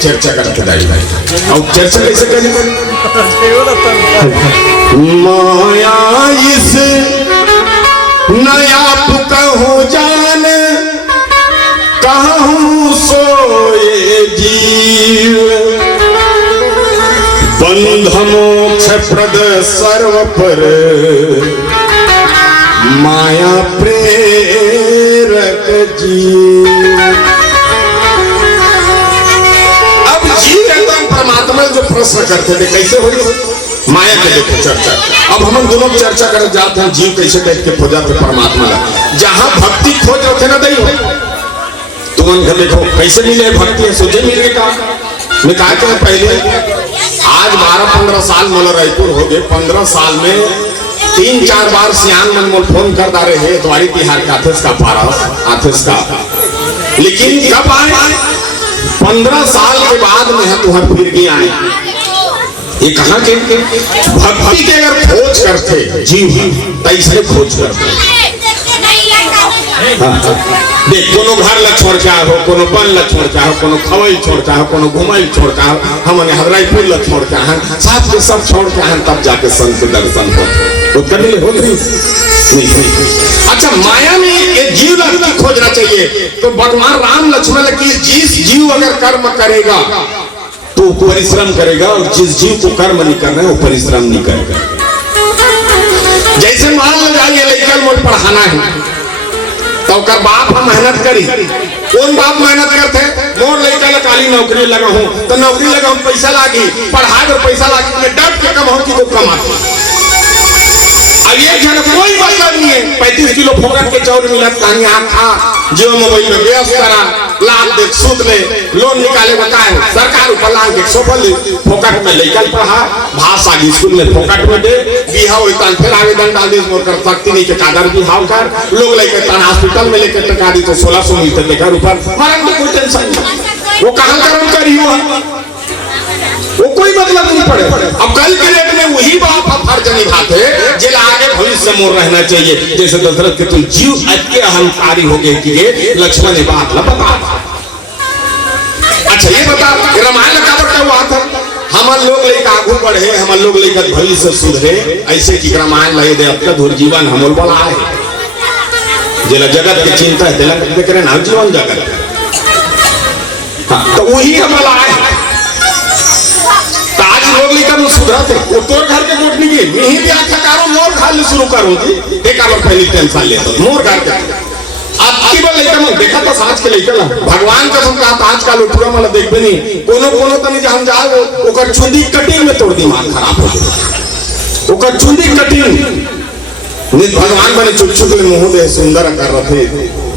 चर्चा करते दाई भाई। और चर्चा कैसे करें? माया इस नया कहूँ जान कहूँ सोए जीव बंध मोक्ष प्रद सर्व पर माया प्रेरक जीव। अब जीव एकदम परमात्मा जो प्रश्न करते थे कैसे हो माया के देखो चर्चा। अब हम दोनों चर्चा कर जाते हैं जीव कैसे टाइप के खोजा थे परमात्मा का। जहां भक्ति खोज रहे थे ना दई तुम घर देखो कैसे मिले भक्ति सोचे मिलेगा निकाल के पहले आज 12-15 साल मोला रायपुर हो गए। 15 साल में 3-4 बार सियान मन मोल फोन कर दारे है द्वारी तिहार का आथिस का पारस आथिस का। लेकिन कब आए 15 साल के बाद में तुहर फिर भी आए। ये कहाँ के भक्ति के अगर खोज करते जीव तैसे खोज करते। देख कोनो घर ला छोड़ के हो कोनो बन ला छोड़ के हो कोनो खवई छोड़ के हो कोनो घुमाई छोड़ के हो हमने हररायपुर ला छोड़ के हैं साथ के सब छोड़ के हैं तब जाके संत के दर्शन हो तो करने हो रही नहीं। अच्छा माया में एक जीव ला खोजना चाहिए तो भगवान राम लक्ष्मण की जिस जीव अगर कर्म करेगा तो परिश्रम करेगा और जिस जीव को कर्म नहीं करना है वो परिश्रम नहीं करेगा। जैसे मान लो जाइए लेकर मोड़ पढ़ाना है तो कर बाप हम मेहनत करी। कौन बाप मेहनत करते मोर लेकर काली नौकरी लगा हूं तो नौकरी लगा हूं पैसा लागी पढ़ाई और पैसा लागी मैं डट के कमाऊं कि वो कमाती। अब ये जन कोई मतलब नहीं है 35 किलो फोकट के चौर मिलत कहानी आप खा जो मोबाइल में व्यस्त करा लाख देख सूत ले लोन निकाले बताए सरकार ऊपर लाख देख सफल फोकट में लेकर पढ़ा भाषा की स्कूल में फोकट में दे बिहा होई तन फिर आवेदन डाल दे मोर कर सकती नहीं के कादर बिहाव कर लोग लेके तन हॉस्पिटल में लेके टका दी तो 1600 मिलते लेकर ऊपर मरन की कोई टेंशन नहीं। वो कहां कर्म करियो वो कोई मतलब नहीं पड़े। अब कल के डेट में वही बाप फर्ज निभाते जिला आगे भविष्य मोर रहना चाहिए। जैसे दशरथ के तुम जीव अति अहंकारी हो गए कि ये लक्ष्मण ने बात ला बता। अच्छा ये बता रामायण का बता हुआ था हम लोग लेकर आगू बढ़े हम लोग लेकर भविष्य सुधरे ऐसे की रामायण लगे दे अपना धुर जीवन हम बोला है जिला जगत की चिंता है दिला देख रहे ना जीवन जगत तो वही हमारा है लोग लेकर सुधरते वो तोर घर के कोट नहीं मैं ही भी आखा करो मोर घर ले शुरू करूं जी एक बार पहले टेंशन ले तो मोर घर के अब की बार लेकर मैं देखा तो साज के लेकर ना भगवान कसम कहा आज का लोटुरा मला देखबे नहीं कोनो कोनो तनी जहां जाओ ओकर चुंदी कटिंग में तोड़ दिमाग खराब हो गया ओकर चुंदी कटिंग नित भगवान बने चुप चुप ले मुंह दे सुंदर कर रहे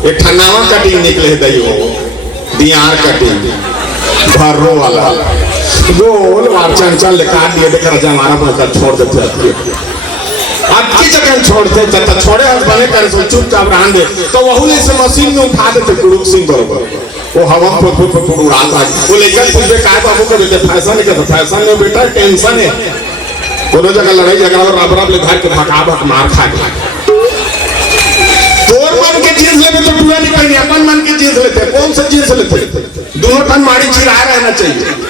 एक ठन्नावा कटिंग निकले दइयो दियार कटिंग भर्रो वाला गोल वार्चन चल काट दिए देख राजा हमारा बनकर छोड़ देते अब की जगह छोड़ते जब छोड़े हस बने कर सो चुपचाप रहने दे तो वहु ने से मशीन में उठा देते कुरुक सिंह बरोबर वो हवा फुट उड़ाता वो लेकर पूछे काय बाबू को देते फैशन के तो फैशन में बेटा टेंशन है कोनो जगह लड़ाई झगड़ा और रब ले घर के भगावट मार खा गया तोर मन के चीज लेते तो पूरा नहीं पहने अपन मन की चीज लेते कौन सा चीज लेते दोनों टन माड़ी चिराया रहना चाहिए।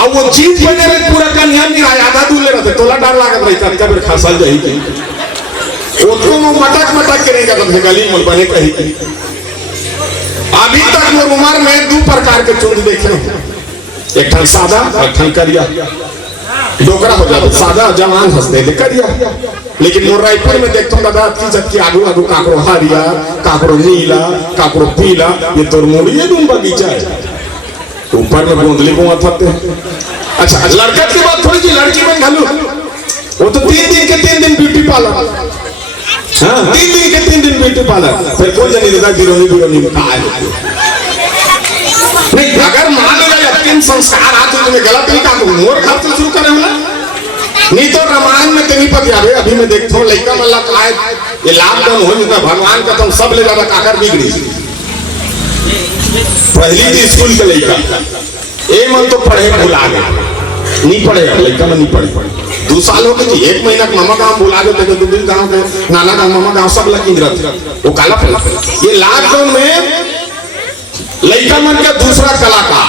अब वो चीज बने रहे पूरा कन्या नहीं आया आधा दूर ले रहते तोला डर लागत रही था कब खसल जाएगी वो तो मटक मटक के नहीं करते गली में बने कहीं अभी तक वो उम्र में 2 प्रकार के चूंद देखे एक ठन सादा और ठन करिया डोकरा हो जाता सादा जवान हंसते थे करिया लेकिन मोर रायपुर में देखता हूँ दादा की जबकि आगू आगू काकरो हरिया काकरो नीला काकरो पीला ये तोर मुड़ी ये दूं बगीचा है ऊपर में गोंदली को आते। अच्छा लड़का की बात थोड़ी सी लड़की में घालू वो तो 3 दिन के 3 दिन ब्यूटी पार्लर हाँ 3 दिन के 3 दिन ब्यूटी पार्लर फिर कौन जानी दादा बिरोनी में कहा नहीं अगर मान लो यकीन संस्कार आते तो तुम्हें गलत नहीं कहा मोर घर से शुरू करें ना नहीं तो रामायण में नहीं पता है अभी मैं देखता हूँ लड़का मल्ला का ये लॉकडाउन हो जितना भगवान का तुम सब ले ज्यादा काकर बिगड़ी पहली थी स्कूल के लड़का ए मन तो पढ़े भुला गए नहीं पढ़े लड़का में नहीं पढ़े 2 साल हो गए 1 महीना मामा गाँव भुला गए थे 2 दिन गाँव के नाना गाँव मामा गाँव सब लगी वो काला पहला ये लॉकडाउन में लड़का मन का दूसरा कलाकार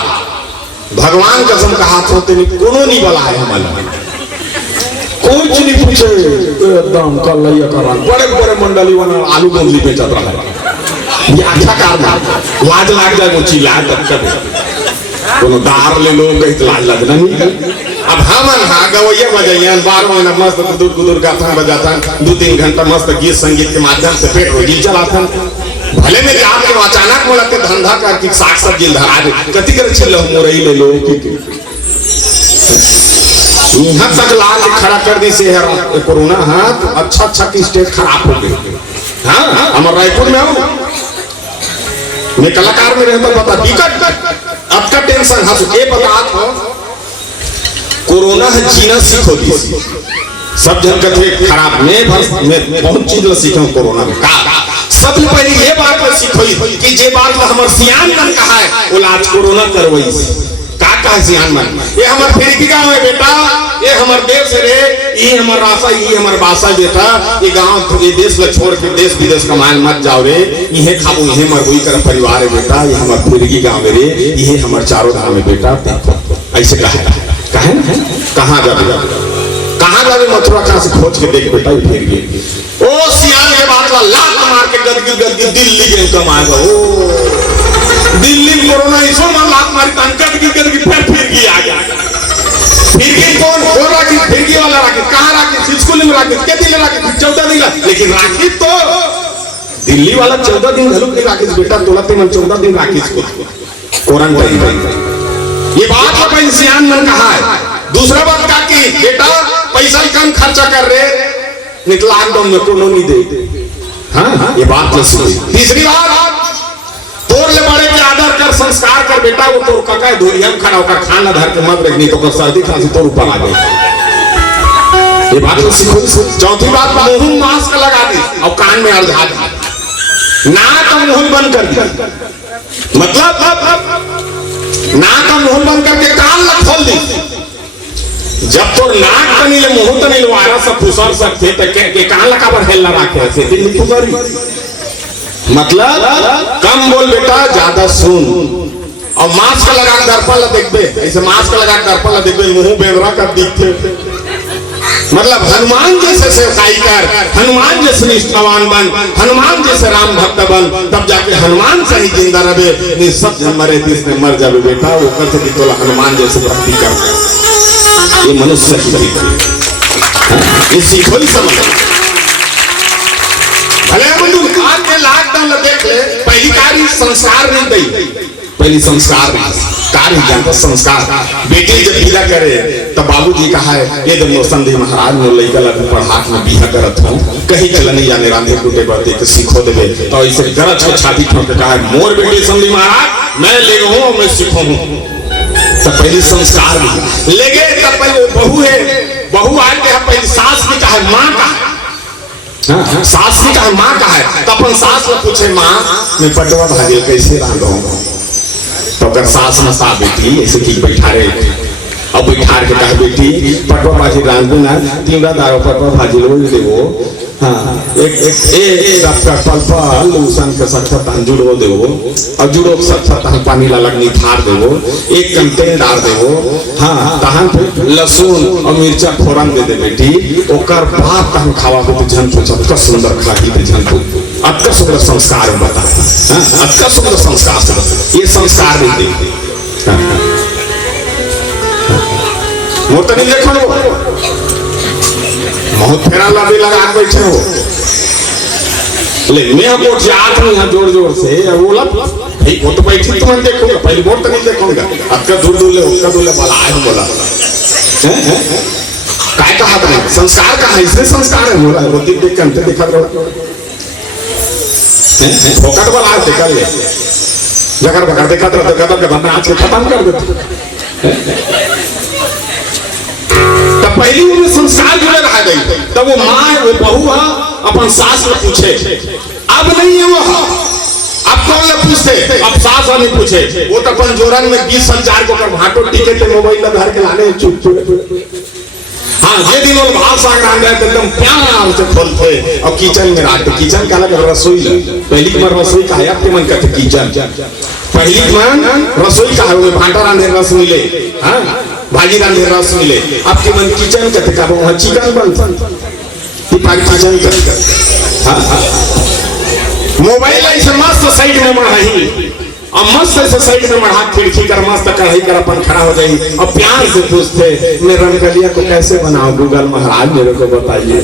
भगवान कसम का हाथ होते नहीं कोनो नहीं बला है हमारा कुछ नहीं पूछे एकदम कल लइया करा बड़े बड़े मंडली बना आलू बंदली बेचत रहा ये अच्छा काम है लाज लाग जाए वो चिल्ला तब कोनो दार ले लो गई तो लाज लगना नहीं अब हमन हा गवैया बजाइयन 12 महीना मस्त कुदुर कुदुर गाथन बजाथन 2-3 घंटा मस्त गीत संगीत के माध्यम से पेट रोजी चलाथन भले मेरे आपके अचानक मोला के धंधा कर की साग सब्जी धरा दे कति कर चिल्लो मोरई ले लो यहाँ तक लाल खड़ा कर दी से कोरोना हाँ तो अच्छा की स्टेट खराब हो गई हाँ हमारे रायपुर में हूँ मैं कलाकार में रहता पता टिकट अब का टेंशन हाँ ये बता हो कोरोना है जीना सीखो दी सब जन कथे खराब मैं बहुत चीज सीखा कोरोना में सबसे पहले ये बात सीखो कि जे बात हमारे सियान मन कहा है वो लाज कोरोना करवई का सियान मन ये हमार फिरकी गांव है बेटा ये हमार देश रे ये हमार रासा ये हमार बासा बेटा ये गांव ये देश ला छोड़ के देश विदेश कमाए मत जाओ रे ये खाबो ये मरबुई कर परिवार है बेटा ये हमार फिरकी गांव रे ये हमार चारों धाम है बेटा ऐसे कहे ना कहाँ जावे मथुरा कहाँ से खोज के देख बेटा ये फिर गई ओ सियान के बात ला लात मार के गदगी दिल्ली गए कमाएगा ओ दिल्ली कोरोना इसो ना लात मारी तन गदगी फिर गई आ गया फिर गई कौन हो राखी फिर गई वाला राखी कहाँ राखी स्कूल में राखी के दिन राखी 14 दिन लेकिन राखी तो दिल्ली वाला 14 दिन घलुक नहीं राखी बेटा तोला ते 14 दिन राखी स्कूल क्वारंटाइन ये बात तो पहले सियान मन कहा है दूसरा बात का कि बेटा पैसा कम खर्चा कर रहे निकल लॉकडाउन में कोनो नहीं दे हाँ ये बात तो सही तीसरी बात तोर ले बड़े के आदर कर संस्कार कर बेटा वो तोर काका धोरी हम खड़ा होकर खाना धर के मत रखनी तो कर सर्दी खांसी तोर ऊपर आ गई ये बात तो सीखो चौथी बात मुंह मास्क लगा दी और कान में अर्धा नाक और मुंह बंद कर दी मतलब नाक और मुंह बंद करके कान ला खोल दी जब तो नाक तनी ले मुंह तनी ले वायरा सब फुसर सकते तो के कान ला काबर हेल रखे ऐसे दिल नहीं फुसरी मतलब कम बोल बेटा ज्यादा सुन और मास्क लगा दर्पण ला देखबे ऐसे मास्क लगा दर्पण ला देखबे मुंह बेवरा कर दिखते मतलब हनुमान जैसे सेवकाई कर हनुमान जैसे निष्ठावान बन हनुमान जैसे राम भक्त बन तब जाके हनुमान से ही जिंदा रहे नहीं सब जन मरे जिसने मर जावे बेटा वो कर से तोला हनुमान जैसे भक्ति कर ये मनुष्य की ये सीखो ही समझ भले बंधु आज के लॉकडाउन देख ले पहली कार्य संस्कार नहीं दी पहली संस्कार कार्य जानता संस्कार बेटी जब विदा करे तब बाबूजी कहा है ये जब संधि महाराज ने लइका लग पढ़ा में बिहा करत हूं कहीं चलने जाने रांधे टूटे बरते के सीखो देबे तो ऐसे गरज को छाती ठोक के कहा मोर बेटी संधि महाराज मैं ले हूं और मैं सीखो हूं तब पहली संस्कार भी लेगे तब पहले बहू है बहू आए के पहली सास की कहा मां का सास की कहा मां का है तो अपन सास ने पूछे मां मैं पटवा भाजी कैसे रांधो तो अगर सास न सा बेटी ऐसे की बैठा रहे अब बैठा के कहा बेटी पटवा भाजी रांधो ना तीनरा दारो पटवा भाजी रोज देवो हाँ एक आपका पल लूसन के सख्त तांजुड़ हो देवो और जुड़ो सख्त पानी ला लगनी थार देवो एक कम तेल डाल देवो हाँ तहन पे लहसुन और मिर्चा फोरन दे दे बेटी ओकर बाद तहन खावा को जन पूछत का सुंदर खाही के जन को अतका सुंदर संस्कार बता हाँ अतका सुंदर संस्कार ये संस्कार नहीं दे मोर तनी देखो बहुत फेरा लबे लगा बैठे हो ले मैं वोट याद नहीं है जोर जोर से बोला भाई वो तो बैठी तुम देखोगे पहले वोट नहीं देखोगे आपका दूर दूर ले उसका दूर ले बोला आए बोला काय कहा था संस्कार का है इसलिए संस्कार है बोला रोटी देख के अंतर देखा रहा फोकट वाला देखा ले जगह बकर देखा तो कदम के बंदा आज खत्म कर देते पहली उन्हें संस्कार जुड़े रह गई तब वो माँ वो बहू है अपन सास ने पूछे अब नहीं है वो अब कौन ने पूछते अब सास नहीं पूछे वो तो अपन जोरन में 20 संचार को कर भाटो टिके थे मोबाइल में घर के लाने चुप चुप हाँ ये दिन वो भाव साग रांध रहे थे एकदम प्यार से खोलते और किचन में रात किचन का अलग रसोई पहली बार रसोई का है आपके मन करते किचन पहली मन रसोई का है भाटा रांधे रस मिले, हाँ भाजी रांधे रस मिले। आपके मन किचन कहते का वहाँ चिकन बनता किचन कर, हाँ हाँ मोबाइल ऐसे मस्त साइड में बढ़ाई और मस्त ऐसे साइड में बढ़ा खिड़की कर मस्त कढ़ाई कर अपन खड़ा हो जाई और प्यार से पूछते मैं रमकलिया को कैसे बनाऊं गूगल महाराज मेरे को बताइए।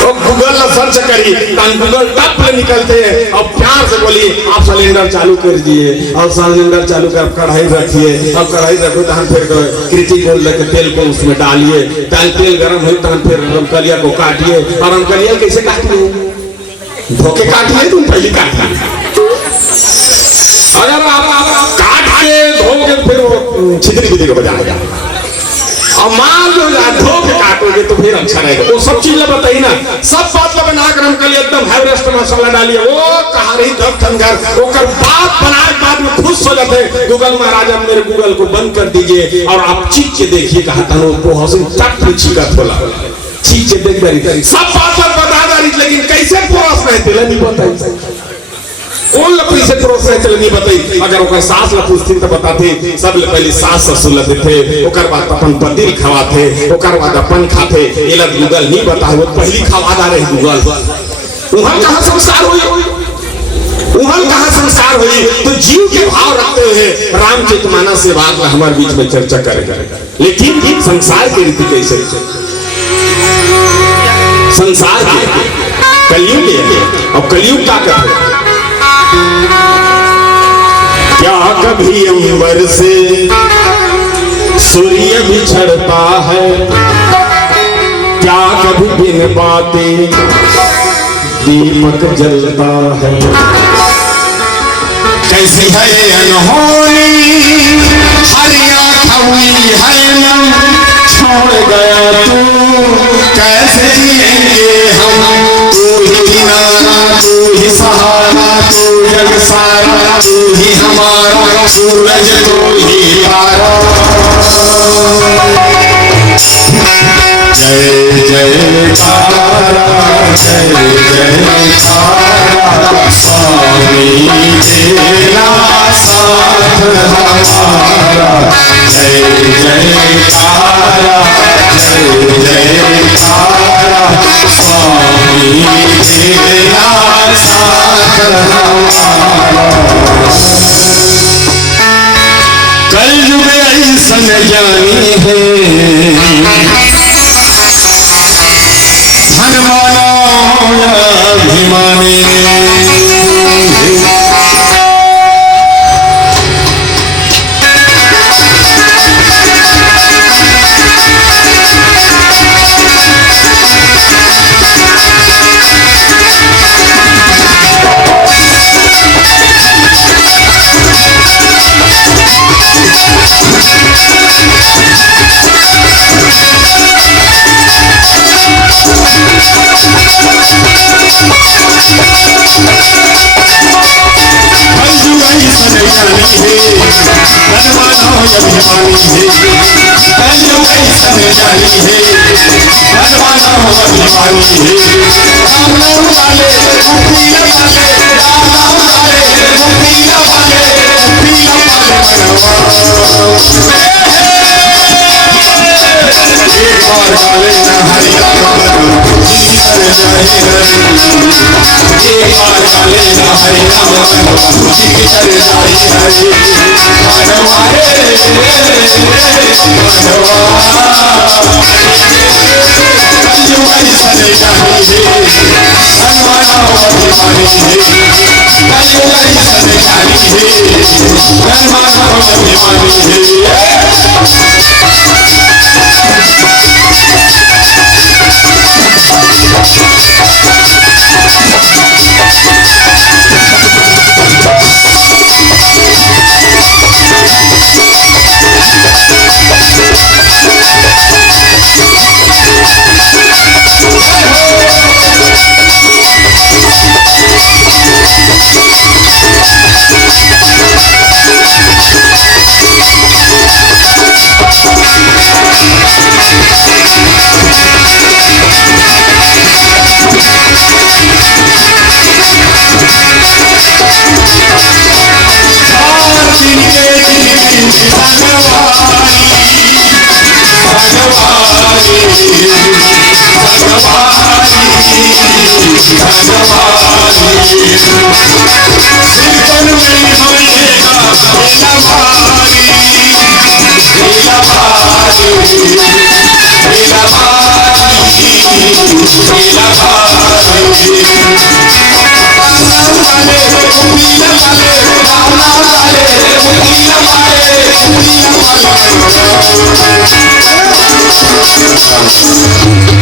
और गूगल ना सर्च करी गूगल टप पे निकलते हैं और प्यार से बोली आप सिलेंडर चालू कर दिए और सिलेंडर चालू कर कढ़ाई रखिए और कढ़ाई रखो तो फिर कृति बोल रहे तेल को उसमें डालिए, तेल गर्म हो तो फिर रमकलिया को काटिए। और रमकलिया कैसे काटिए? धोके काटिए तुम पहले काटिए, अगर आप काट के धोगे फिर वो छितरी बितरी हो जाएगा और मार जो धो के काटोगे तो फिर अच्छा रहेगा। वो सब चीज बताई ना, सब बात ला बना कर हम कल एकदम हाईरेस्ट मसाला डालिए वो कहा रही 10 ठनगर ओकर बात बनाए बाद में खुश हो जाते गूगल महाराज मेरे गूगल को बंद कर दीजिए और आप चीज के देखिए कहा था वो हौसले चट में चीका खोला चीज के देख रही सब बात बता रही लेकिन कैसे पोरस नहीं तेल नहीं बताई कौन लपड़ी से परोस रहे चले नहीं बताई। अगर ओकर सास ला पूछती तो बताते सब पहले सास ससुर ला देते ओकर बाद अपन पति खवाते ओकर बाद अपन खाते ये ला गूगल नहीं बताए वो पहली खवादा रहे गूगल। वहां कहां संसार हुई, वहां कहां संसार हुई? तो जीव के भाव रखते हुए रामचरितमानस से बात हमारे बीच में चर्चा करेगा। लेकिन संसार की रीति कैसे संसार कलयुग और कलयुग का कहते क्या कभी अंबर से सूर्य बिछड़ता है, क्या कभी बिन बातें दीपक जलता है। कैसी है अनहोनी हरिया खवली है नम छोड़ गया तू कैसे जिएंगे हम। तू ही किनारा तू ही सहारा तू जग सारा तू ही हमारा सूरज तू ही तारा। जय जय तारा जय जय तारा स्वामी तेरा साथ हमारा। जय जय तारा जय जय तारा स्वामी तेरा साथ हमारा। कलयुग ऐसन ज्ञानी है धन मानो अभिमानी।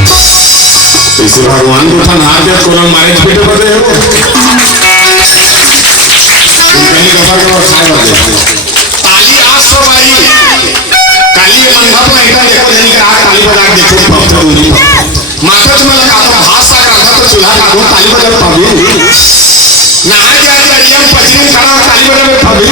इसे भगवान को थाना के कोरोना मारे पेटे पर दे हो कहीं कबर के खाए वाले ताली आज तो भाई काली मंडप में इधर देखो नहीं का ताली बजा देखो भक्त दूरी माथा में लगा तो हाथ सा करता तो चूल्हा लागो ताली बजा पाबी नहाए जाए करियम पसीने खड़ा ताली बजा में पाबी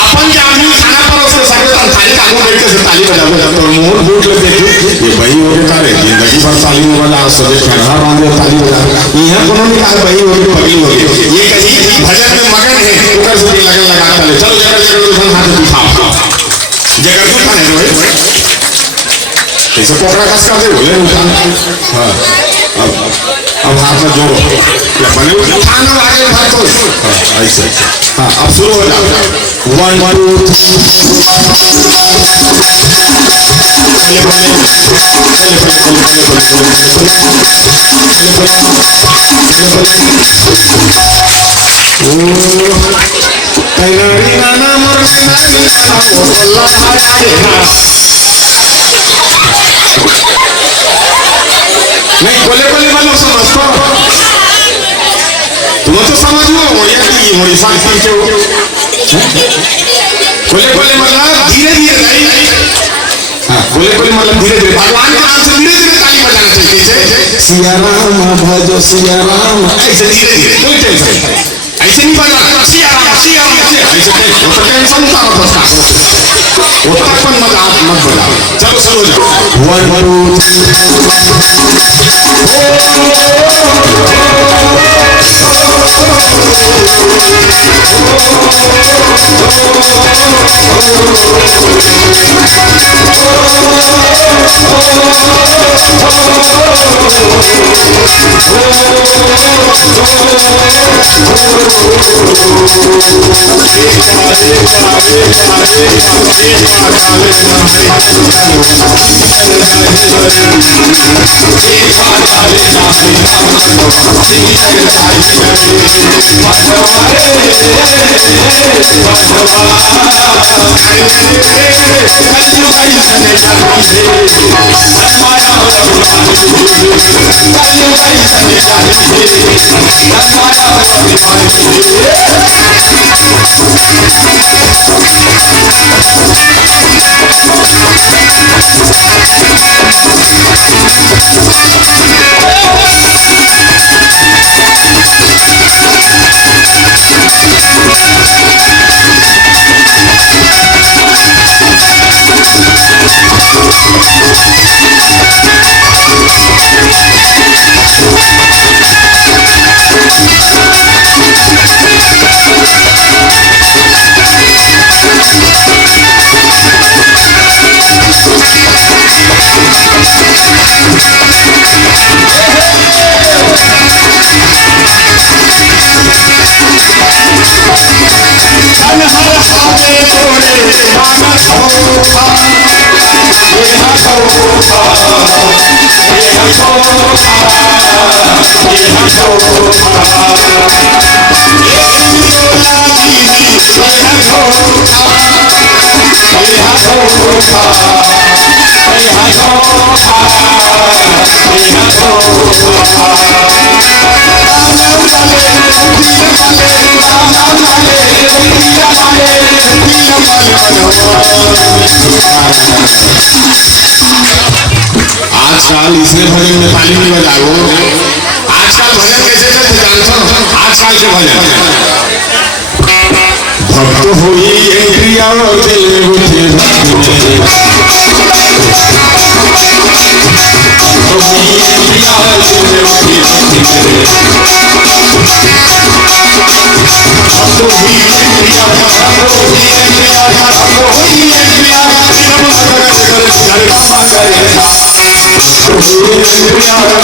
अपन के आदमी खाना परोसे सके तो थाली कागो बैठ के ताली बजा तो मोर भूख लगे ये भाई हो के तारे जिंदगी भर ताली बजा सजे खड़ा बांधे ताली बजा यहां कोनो नहीं आज भाई हो के पगली हो गई ये कहीं भजन में मगन है ऊपर से लगन लगा चले चल जगह जगह हाथ दिखाओ जगह तो खाने रोए ऐसे पोकरा कस का दे बोले उठा हां अब हाथ में जोड़ो या बने उठाना आगे हाथ तो ऐसे हां अब शुरू हो जाओ 1 2 3 नहीं बोले बोले वालों समझो तुम तो समझ लो ये की मोरी साथी के बोले बोले मतलब धीरे धीरे नहीं हाँ बोले बोले मतलब धीरे धीरे भगवान के नाम से धीरे धीरे ताली बजाना चाहिए सिया राम भजो सिया राम ऐसे धीरे धीरे कोई टेंशन ऐसे नहीं बजाना सिया राम ऐसे नहीं वो तो टेंशन उतारो बस वो तो अपन मजाक मत बजाओ चलो शुरू हो जाओ 8 साल इसने भजन में ताली नहीं बजाओ। 8 साल भजन कैसे चलते जानते हो? 8 साल के भजन भक्त हुई इंद्रिया दिल बुद्धि प्यार